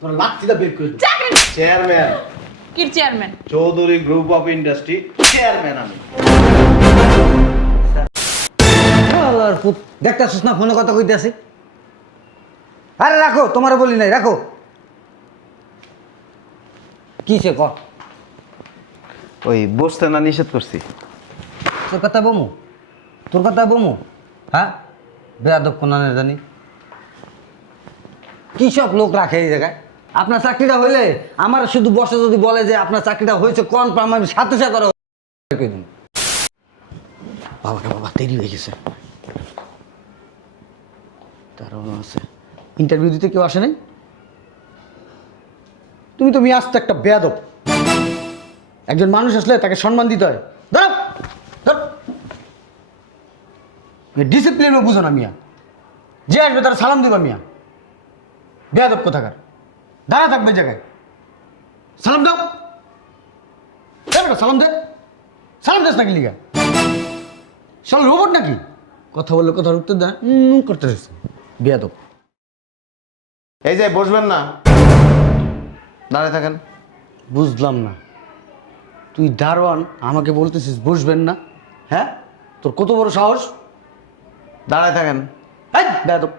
তোর লাঠিটা বের করে দে। চাকরি চেয়ারম্যান কি chairman? Chowdhury group of industry chairman আমি। আল্লাহর পুত দেখতাছিস না ফোনে কথা কইতাছি। আরে রাখো, তোমারে বলি নাই, রাখো। কিসে ক? ওই বসতে না নিষেধ করছি। তোর কথা বমু, তোর কথা বমু, হ্যাঁ? বেয়াদব কোনানে জানি কি সব লোক রাখে এই জায়গায়। আপনার চাকরিটা হইলে আমার শুধু বসে যদি বলে যে আপনার চাকরিটা হয়েছে কনফার্ম, আমি সাথে সাথে বাবা বাবা দেরি হয়ে গেছে। তারও আছে ইন্টারভিউ দিতে কেউ আসে নাই। তুমি তো মিয়া আসতে একটা বেয়াদব। একজন মানুষ আসলে তাকে সম্মান দিতে হয়। ধরো ধর, ডিসিপ্লিনও বুঝো না মিয়া। যে আসবে তারা সালাম দিবা মিয়া। বেয়াদব কোথাকার, দাঁড়া থাকবে জায়গায়। সালাম দাও, সালাম দে। সালাম দাস নাকি লিগা? সালাম রোবট নাকি? কথা বললে কথার উত্তর দেয় করতে বেয়াদব। এই যে বসবেন না, দাঁড়ায় থাকেন। বুঝলাম না, তুই দারোয়ান আমাকে বলতেছিস বসবেন না? হ্যাঁ, তোর কত বড় সাহস? দাঁড়ায় থাকেন। এই বেয়াদব,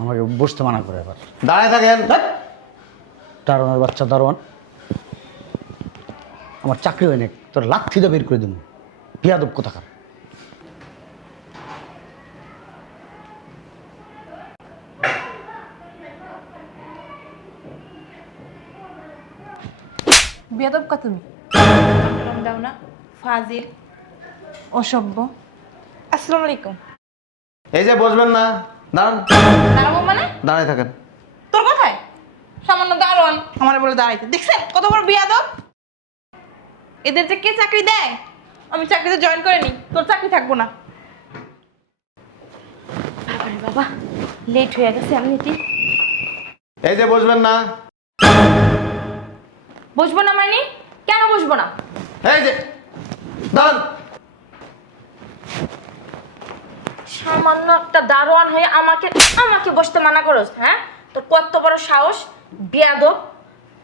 আমাকে বসতে মানা করে এবার। দাঁড়ায় থাকেন। দারোয়ানের বাচ্চা দারোয়ান, আমার চাকরি হয় না, তোর লাঠিটা বের করে দেবো। বেয়াদব কোথাকার। বেয়াদব কা তুমি? নাম দাও না, ফাজিল, অসভ্য। আসসালামু আলাইকুম। এই যে বসবেন না, দাঁড়ান। দাঁড়াবো মানে? দাঁড়ায় থাকেন। তোর কথায় সামান্য দারোয়ান আমার বলে দাঁড়াইতে, দেখছেন কত বড় বেয়াদব? এদের যে কে চাকরি দেয়? আমি চাকরিতে জয়েন করে নি, তোর চাকরি থাকবো না। বাবারে বাবা, লেট হয়ে গেছে এমনিতেই। এই যে বসবেন না। বসবো না মানে? কেন বসবো না? এই যে দাঁড়ান। সামান্য একটা দারোয়ান হয়ে আমাকে আমাকে বসতে মানা করস? হ্যাঁ, তোর কত বড় সাহস? বেয়াদব।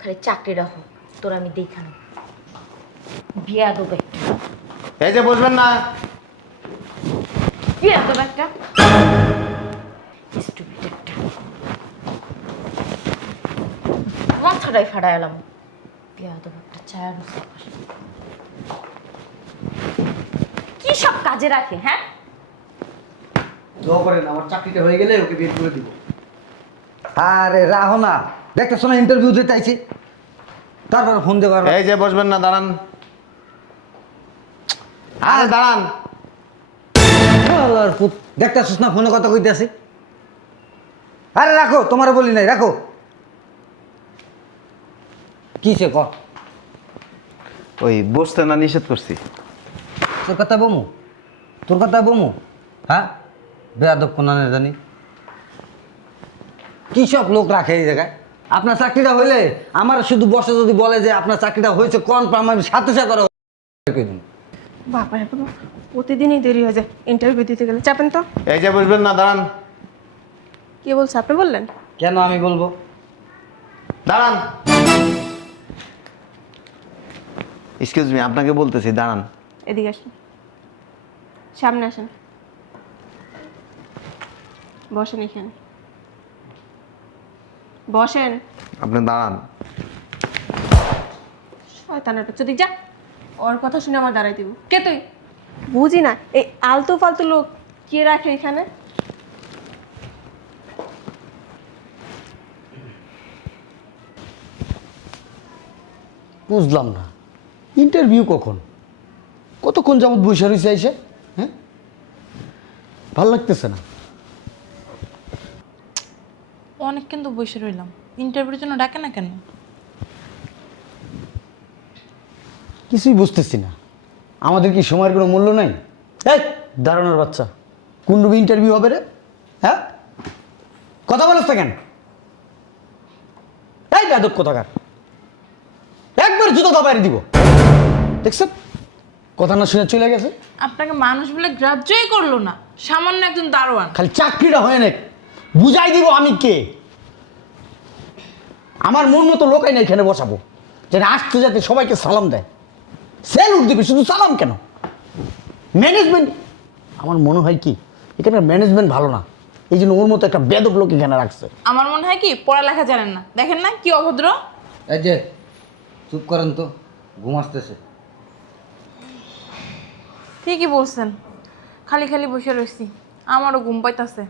খালি চাকরিটা হোক, তোর আমি দেখানো বেয়াদব একটা। এই যে বসবেন না। বেয়াদব একটা, স্টুপিড একটা। মাথাটাই ফাটাই এলাম। বেয়াদব একটা চায়ের কি সব কাজে রাখে? হ্যাঁ, দোয়া করেন আমার চাকরিটা হয়ে গেলে ওকে বের করে দিব। আরে রাহো না, দেখতেছো না ইন্টারভিউ দিতে আইছি, তারপর ফোন দেবো। এই যে বসবেন না, দাঁড়ান। আরে দাঁড়ান। আল্লাহর পুত দেখতেছিস না ফোনে কথা কইতাছি। আরে রাখো, তোমারে বলি নাই, রাখো। কিসে ক? ওই বসতে না নিষেধ করছি। তোর কথা বমু, তোর কথা বমু, হ্যাঁ? বেয়াদব কোনানে জানি কি সব লোক রাখে এই জায়গায়। আপনার চাকরিটা হইলে আমার শুধু বসে যদি বলে যে আপনার চাকরিটা হয়েছে কনফার্ম, আমি সাথে সাথে বাবা বাবা, প্রতিদিনই দেরি হয়ে যায় ইন্টারভিউ দিতে গেলে। চাপেন তো। এই যে বসবেন না, দাঁড়ান। কে বলছে? আপনি বললেন? কেন আমি বলবো? দাঁড়ান। এক্সকিউজ মি, আপনাকে বলতেছি দাঁড়ান। এদিকে আসেন, সামনে আসেন, বসেন এখানে, বসেন। আপনি দাঁড়ান। শয়তানের বাচ্চা, দিক যা। ওর কথা শুনে আমার দাঁড়াই দিব। কে তুই? বুঝি না এই আলতু ফালতু লোক কে রাখে এখানে। বুঝলাম না ইন্টারভিউ কখন, কতক্ষণ যাবত বসে রয়েছে এসে? হ্যাঁ, ভাল লাগতেছে না। অনেক কিন্তু বসে রইলাম, ইন্টারভিউর জন্য ডাকে না কেন? কিছুই বুঝতেছি না, আমাদের কি সময়ের কোনো মূল্য নাই? এই দারোয়ানের বাচ্চা, কোন রুমে ইন্টারভিউ হবে রে? হ্যাঁ, কথা বলছ কেন? এই বেয়াদব কোথাকার, একবার জুতো দাবাই দিব। দেখছেন কথা না শুনে চলে গেছে। আপনাকে মানুষ বলে গ্রাহ্যই করলো না, সামান্য একজন দারোয়ান। খালি চাকরিটা হয় না, বুঝাই দিব আমি কে। আমার মন মতো লোকাই না এখানে বসাবো, যেন আসতে যাতে সবাইকে সালাম দেয়, স্যালুট দিবে, শুধু সালাম কেন? ম্যানেজমেন্ট, আমার মনে হয় কি এখানে ম্যানেজমেন্ট ভালো না, এই জন্য ওর মতো একটা বেদক লোক এখানে রাখছে। আমার মনে হয় কি পড়ালেখা জানেন না, দেখেন না কি অভদ্র। এই যে চুপ করেন তো, ঘুম আসতেছে। ঠিকই বলছেন, খালি খালি বসে রয়েছি, আমারও ঘুম পাইতাছে।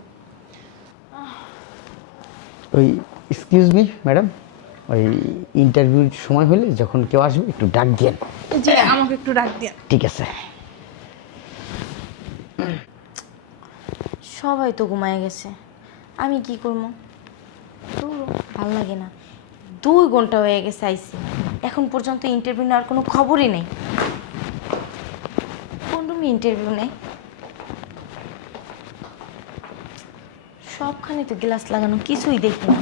ওই এক্সকিউজ মি ম্যাডাম, ওই ইন্টারভিউর সময় হলে যখন কেউ আসবে একটু ডাক দিয়েন। যে আমাকে একটু ডাক দিয়ে। ঠিক আছে। সবাই তো ঘুমায় গেছে, আমি কি করবো? তো ভাল লাগে না, 2 ঘন্টা হয়ে গেছে আইসি, এখন পর্যন্ত ইন্টারভিউ নেওয়ার কোনো খবরই নেই। কোন রুমে ইন্টারভিউ নেই? সবখানে তো গ্লাস লাগানো, কিছুই দেখি না।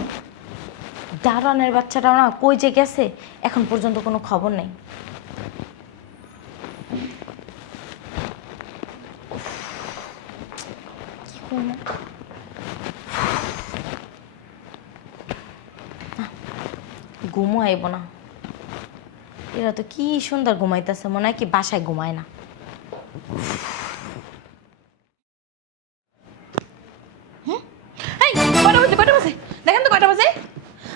দারোয়ানের বাচ্চাটাও না কই যে গেছে, এখন পর্যন্ত কোনো খবর নেই। কি করবো? ঘুমও আইব না, এরা তো কি সুন্দর ঘুমাইতেছে, মনে হয় কি বাসায় ঘুমায় না। এই কয়টা বাজে, কয়টা বাজে? দেখেন তো কয়টা বাজে,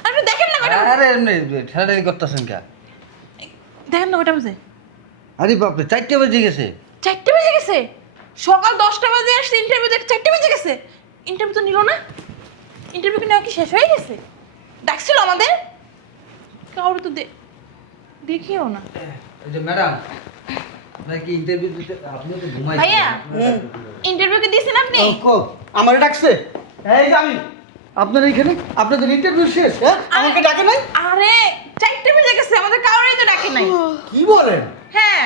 আপনি দেখেন না কয়টা বাজে? আরে এমনি ঠেলাঠেলি করতেছেন কে? দেখেন না কয়টা বাজে? আরে বাপরে, 4টা বেজে গেছে। 4টে বেজে গেছে? সকাল 10টা বাজে আসছে, ইন্টারভিউ দেখে 4টে বেজে গেছে। ইন্টারভিউ তো নিল না, ইন্টারভিউ কি নেওয়া কি শেষ হয়ে গেছে? ডাকছিল আমাদের, কাউরে তো দেখিও না। এই যে ম্যাডাম, আপনার কি ইন্টারভিউ দিতে? আপনি তো ঘুমাইছেন। ভাইয়া ইন্টারভিউ কি দিয়েছেন আপনি? আমারে ডাকছে? এই যে আমি আপনার এইখানে, আপনাদের ইন্টারভিউ শেষ? হ্যাঁ, আমাকে ডাকে নাই? আরে 4টে বেজে গেছে, আমাদের কাউরেই তো ডাকে নাই। কি বলেন? হ্যাঁ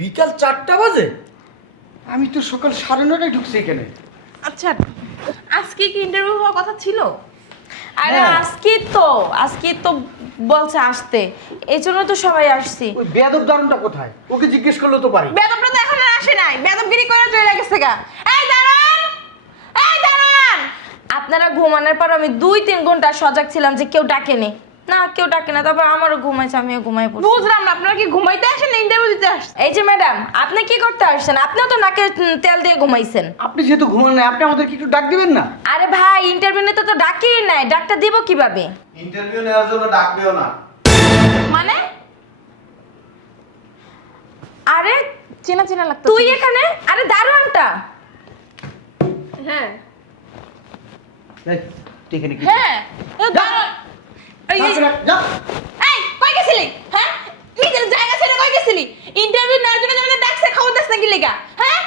বিকাল 4টা বাজে? আমি তো সকাল 9:30টায় ঢুকছি এখানে। আচ্ছা, আজকে কি ইন্টারভিউ হওয়ার কথা ছিল? আরে আজকে তো বলছে আসতে, এই জন্য তো সবাই আসছি। ওই বেয়াদব দারুণটা কোথায়? ওকে জিজ্ঞেস করলে তো পারি। বেদবটা তো এখন আর আসে নাই, বেদবগিরি করে চলে গেছে গা। এই দাঁড়ান, এই দাঁড়ান। আপনারা ঘুমানোর পর আমি 2-3 ঘন্টা সজাগ ছিলাম যে কেউ ডাকেনি, না কেউ ডাকে না, তারপর আমারও ঘুমাইছে, আমিও ঘুমাই পড়ছি। বুঝলাম না, আপনারা কি ঘুমাইতে আসেন না ইন্টারভিউ দিতে আসছেন? এই যে ম্যাডাম, আপনি কি করতে আসছেন? আপনিও তো নাকে তেল দিয়ে ঘুমাইছেন। আপনি যেহেতু ঘুমান না, আপনি আমাদেরকে একটু ডাক দিবেন না? আরে ভাই, ইন্টারভিউ নিতে তো ডাকেই নাই, ডাকটা দিব কিভাবে? ইন্টারভিউ নেওয়ার জন্য ডাকবেও না। মানে আরে চেনা চেনা লাগতো। তুই এখানে? আরে দারোয়ানটা। হ্যাঁ এই, তুই এখানে কি? হ্যাঁ এ দাঁড়ান। এই কই গেছিলি? হ্যাঁ নিজের জায়গা ছেড়ে কই গেছিলি? ইন্টারভিউ নেওয়ার জন্য আমাদের ডাকছে, খবর দাস নাকি লেগা? হ্যাঁ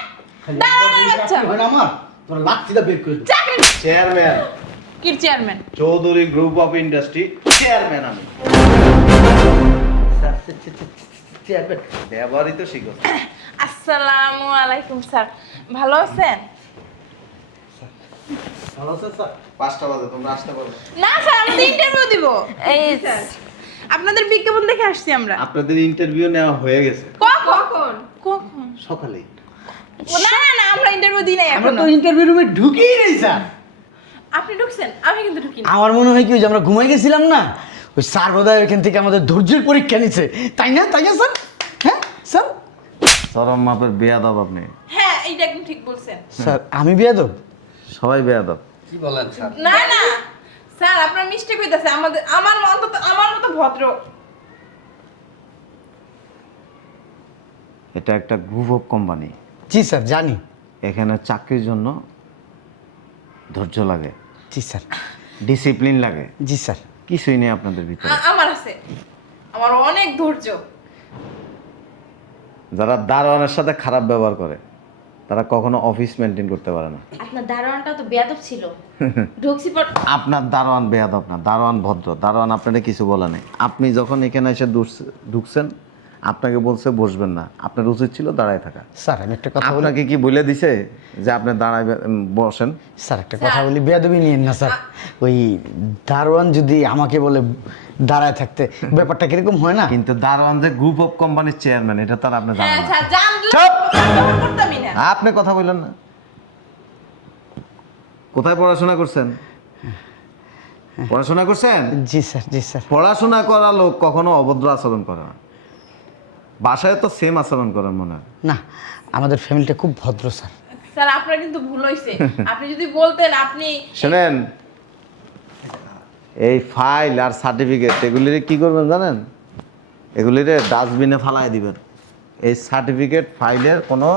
দাঁড়ানোর বাচ্চা, হয় না আমার, তোর লাঠিটা বের করে দে। চাকরি চেয়ারম্যান, কি chairman? Chowdhury group of industry chairman আমি। চেয়ারম্যান, ব্যবহারই তো শিখো। আসসালামু আলাইকুম স্যার, ভালো আছেন? ভালো আছেন স্যার? 5টা বাজে, তোমরা আসতে পারবে? না স্যার, আমাদের ইন্টারভিউ দিব। এই আপনাদের বিজ্ঞাপন দেখে আসছি আমরা। আপনাদের ইন্টারভিউ নেওয়া হয়ে গেছে কখন? কখন? সকালেই। না না না, আমরা ইন্টারভিউ দিই নাই আমরা এখনো। তো ইন্টারভিউ রুমে ঢুকেই নেই স্যার। আপনি ঢুকছেন, আমি কিন্তু ঢুকিনি। আমার মনে হয় কি, ওই যে আমরা ঘুমাই গেছিলাম না, ওই স্যার বোধহয় এখান থেকে আমাদের ধৈর্যের পরীক্ষা নিচ্ছে, তাই না? তাই না স্যার? হ্যাঁ স্যার? চরম মাপের বেয়াদব আপনি। হ্যাঁ এইটা একদম ঠিক বলছেন। স্যার আমি বেয়াদব? সবাই বেয়াদব। কি বলেন স্যার? না না স্যার, আপনার মিস্টেক হইতাছে। আমার মতো ভদ্র। এটা একটা group of company, G sir জানি। এখানে চাকরির জন্য ধৈর্য লাগে, জি স্যার। ডিসিপ্লিন লাগে, জি স্যার। কিছুই নেই আপনাদের ভিতরে। আমার আছে, আমার অনেক ধৈর্য। যারা দারোয়ানের সাথে খারাপ ব্যবহার করে তারা কখনো অফিস মেনটেন করতে পারে না। আপনার দারোয়ানটা তো বেয়াদব ছিল, ঢুকছি পর। আপনার দারোয়ান বেয়াদব না, দারোয়ান ভদ্র। দারোয়ান আপনারা কিছু বলে নাই। আপনি যখন এখানে এসে ঢুকছেন, আপনাকে বলছে বসবেন না, আপনার উচিত ছিল দাঁড়ায় থাকা। স্যার আমি একটা কথা বলি। আপনাকে কি বলে দিছে যে আপনি দাঁড়ায় বসেন? স্যার একটা কথা বলি, বেয়াদবি নিয়েন না স্যার। ওই দারোয়ান যদি আমাকে বলে দাঁড়ায় থাকতে, ব্যাপারটা কিরকম হয় না? কিন্তু দারোয়ান যে গ্রুপ অফ কোম্পানির চেয়ারম্যান, এটা তার আপনি হ্যাঁ জানেন না। স্যার, জানলে চুপ! করতামই না। আপনি কথা বললেন না। কোথায় পড়াশোনা করছেন? পড়াশোনা করছেন? জি স্যার, জি স্যার। পড়াশোনা করা লোক কখনো অভদ্র আচরণ করে না। বাসায় তো সেম আচরণ করেন মনে হয়। না, আমাদের ফ্যামিলিটা খুব ভদ্র স্যার। স্যার আপনার কিন্তু ভুল হয়েছে। আপনি যদি বলতেন আপনি শোনেন, এই ফাইল আর সার্টিফিকেট এগুলির কি করবেন জানেন? এগুলির ডাস্টবিনে ফালাই দিবেন। এই সার্টিফিকেট ফাইলের কোনো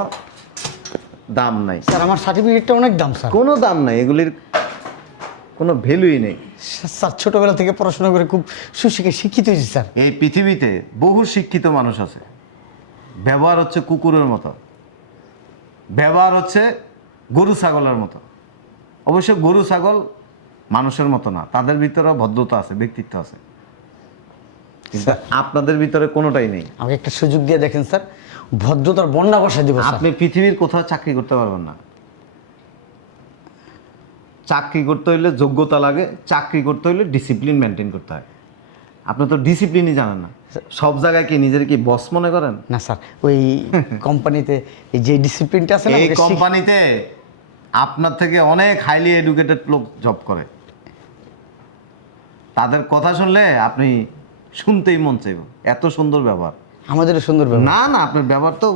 দাম নাই, স্যার আমার সার্টিফিকেটটা অনেক দাম স্যার। কোনো দাম নাই, এগুলির কোনো ভ্যালুই নেই। স্যার ছোটবেলা থেকে পড়াশোনা করে খুব শিক্ষিত হয়েছি স্যার। এই পৃথিবীতে বহু শিক্ষিত মানুষ আছে, ব্যবহার হচ্ছে কুকুরের মতো, ব্যবহার হচ্ছে গরু ছাগলের মতো। অবশ্য গরু ছাগল মানুষের মতো না, তাদের ভিতরে ভদ্রতা আছে, ব্যক্তিত্ব আছে, কিন্তু আপনাদের ভিতরে কোনোটাই নেই। আমাকে একটা সুযোগ দিয়ে দেখেন স্যার, ভদ্রতার বন্যা বসাই দিব স্যার। আপনি পৃথিবীর কোথাও চাকরি করতে পারবেন না। চাকরি করতে হইলে যোগ্যতা লাগে, চাকরি করতে হইলে ডিসিপ্লিন মেনটেন করতে হয়। আপনি তো ডিসিপ্লিনই জানেন না। সব জায়গায় কি নিজের কি বস মনে করেন? না স্যার, ওই কোম্পানিতে এই যে ডিসিপ্লিনটা আছে না, এই আমাকে কোম্পানিতে আপনার থেকে অনেক হাইলি এডুকেটেড লোক জব করে। তাদের কথা শুনলে আপনি শুনতেই মন চাইব, এত সুন্দর ব্যবহার। আমাদেরও সুন্দর ব্যবহার। না না, আপনার ব্যবহার তো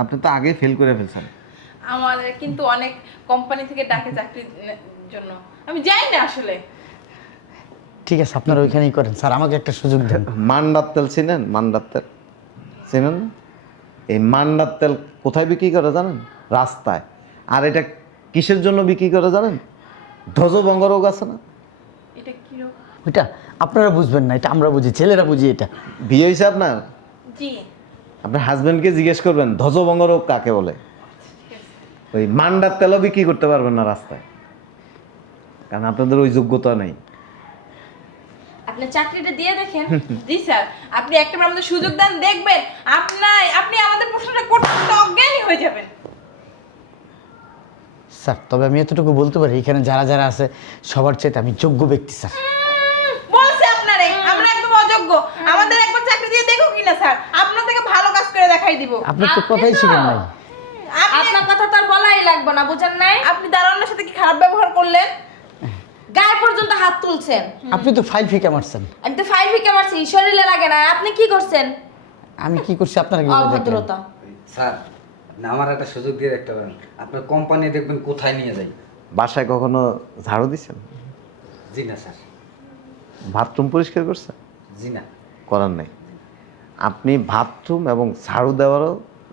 আপনি তো আগে ফেল করে ফেলছেন। আমাদের কিন্তু অনেক কোম্পানি থেকে ডাকে চাকরির জন্য, আমি যাই না আসলে। ঠিক আছে, আপনারা ওইখানেই করেন স্যার, আমাকে একটা সুযোগ দেন। মান্ডার তেল চিনেন? মান্ডার তেল চিনেন না? এই মান্ডার তেল কোথায় বিক্রি করে জানেন? রাস্তায়। আর এটা কিসের জন্য বিক্রি করে জানেন? ধ্বজভঙ্গ রোগ আছে না, এটা কি রকম? ওইটা আপনারা বুঝবেন না, এটা আমরা বুঝি, ছেলেরা বুঝি এটা। বিয়ে হয়েছে আপনার? জি। আপনার হাজবেন্ডকে জিজ্ঞেস করবেন ধ্বজভঙ্গ রোগ কাকে বলে। ওই মান্ডার তেলও বিক্রি করতে পারবেন না রাস্তায়, কারণ আপনাদের ওই যোগ্যতা নেই। আপনি চাকরিটা দিয়ে দেখেন। জি স্যার, আপনি একটাবার আমাদের সুযোগ দেন, দেখবেন আপনি আমাদের প্রশ্নটা করতে করতে অজ্ঞানী হয়ে যাবেন। স্যার তবে আমি এতটুকু বলতে পারি, এখানে যারা যারা আছে সবার চাইতে আমি যোগ্য ব্যক্তি স্যার। বলছে আপনারে আমরা একদম অযোগ্য, আমাদের একবার চাকরি দিয়ে দেখো কিনা স্যার, আপনার থেকে ভালো কাজ করে দেখাই দিব। আপনি তো কথাই শিখেন নাই। আপনার কথা তো আর বলাই লাগবে না, বুঝেন নাই? আপনি দারোয়ানের সাথে কি খারাপ ব্যবহার করলেন? গায়ে পর্যন্ত হাত তুলছেন, আপনি তো ফাইল ফিকে মারছেন। একদম ফাইভ ভিকে মারছি, শরীরে লাগে না। আপনি কি করছেন? আমি কি করছি আপনারা কি বলে দেখলেন? অভদ্রতা। স্যার আপনি আমার একটা সুযোগ দিয়ে রাখতে পারেন, আপনার কোম্পানি দেখবেন কোথায় নিয়ে যাই। বাসায় কখনো ঝাড়ু দিচ্ছেন? জি না স্যার। বাথরুম পরিষ্কার করছেন? জি না। করার নেই। আপনি বাথরুম এবং ঝাড়ু দেওয়ারও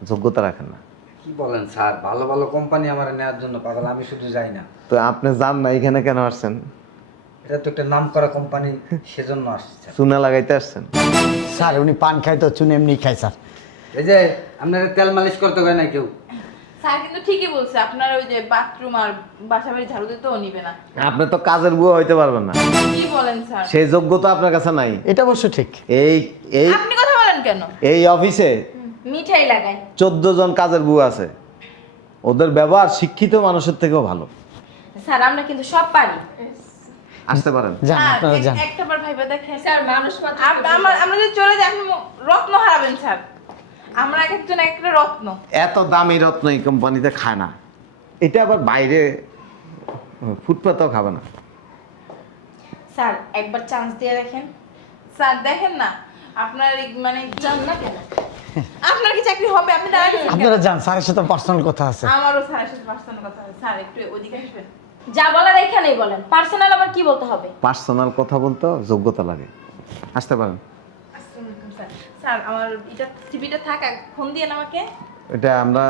যোগ্যতা রাখেন না। কি বলেন স্যার, ভালো ভালো কোম্পানি আমার নেওয়ার জন্য পাগল, আমি শুধু যাই না। তো আপনি যান না, এখানে কেন আসছেন? এটা তো একটা নাম করা কোম্পানি, সেজন্য আসছি স্যার। চুনা লাগাইতে আসছেন? স্যার উনি পান খায় তো চুন এমনি খায় স্যার। এই যে আপনার তেল মালিশ করতে হয় না কেউ। স্যার কিন্তু ঠিকই বলছে, আপনার ওই যে বাথরুম আর বাসা বাড়ি ঝাড়ু দিতেও নিবে না। আপনি তো কাজের বুয়া হইতে পারবেন না, কি বলেন স্যার? সেই যোগ্যতা আপনার কাছে নাই। এটা অবশ্য ঠিক। এই এই আপনি কথা বলেন কেন? এই অফিসে মিঠাই লাগাই। 14 জন কাজের বুয়া আছে, ওদের ব্যবহার শিক্ষিত মানুষের থেকেও ভালো। স্যার আমরা কিন্তু সব পারি। আসতে পারেন। যান স্যার, আপনারা যান। একটাবার ভাইবা দেখেন স্যার মানুষ মাত্র আমরা যদি চলে যাই আপনি রত্ন হারাবেন স্যার। আমরা এক একজন একটা রত্ন। এত দামি রত্ন এই কোম্পানিতে খায় না, এটা আবার বাইরে ফুটপাতেও খাবে না। স্যার একবার চান্স দিয়ে দেখেন। স্যার দেখেন না, আপনার মানে জান না কেন? আপনার কি চাকরি হবে? আপনি দাঁড়াবেন কেন? আপনারা যান, স্যারের সাথে পার্সোনাল কথা আছে। আমারও স্যারের সাথে পার্সোনাল কথা আছে। স্যার একটু ওদিকে আসবেন। যা বলার এখানেই বলেন, পার্সোনাল আবার কি বলতে হবে? পার্সোনাল কথা বলতে যোগ্যতা লাগে। আসতে পারেন। আসসালামু আলাইকুম স্যার। স্যার আমার এটা টিভিটা থাক, ফোন দিয়ে আমাকে। এটা আমরা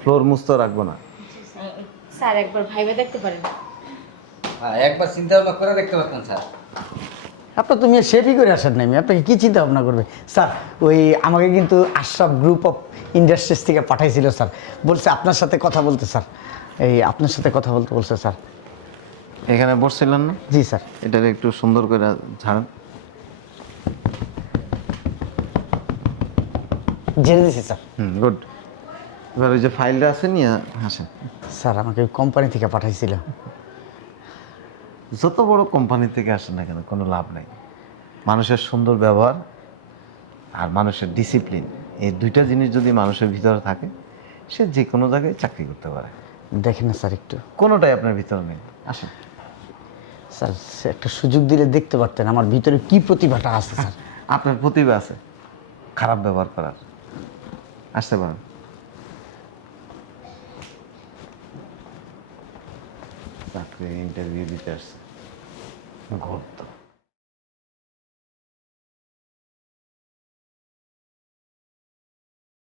ফ্লোর মুস্ত রাখবো না। স্যার একবার ভাইবে দেখতে পারেন। হ্যাঁ, একবার চিন্তা ভাবনা করে দেখতে পারতেন স্যার। আপনার তুমি শেফই করে আসেন নাই, আমি আপনাকে কি চিন্তা ভাবনা করবে স্যার? ওই আমাকে কিন্তু আশরাফ গ্রুপ অফ ইন্ডাস্ট্রিজ থেকে পাঠাইছিল স্যার, বলছে আপনার সাথে কথা বলতে স্যার, এই আপনার সাথে কথা বলতে বলছে স্যার। এখানে বসছিলেন না? জি স্যার। এটা একটু সুন্দর করে ঝাড়েন। জেনে দিছি স্যার। গুড। এবার ওই যে ফাইলটা আছে নিয়ে আসেন। স্যার আমাকে কোম্পানি থেকে পাঠাইছিল। যত বড় কোম্পানি থেকে আসেন না কেন কোনো লাভ নেই। মানুষের সুন্দর ব্যবহার আর মানুষের ডিসিপ্লিন, এই দুইটা জিনিস যদি মানুষের ভিতরে থাকে, সে যে কোনো জায়গায় চাকরি করতে পারে। দেখেন না স্যার একটু। কোনোটাই আপনার ভিতরে নেই। আসেন। স্যার একটা সুযোগ দিলে দেখতে পারতেন আমার ভিতরে কি প্রতিভাটা আছে স্যার। আপনার প্রতিভা আছে খারাপ ব্যবহার করার। আসতে পারেন। চাকরি ইন্টারভিউ দিতে আসছে। ঘর তো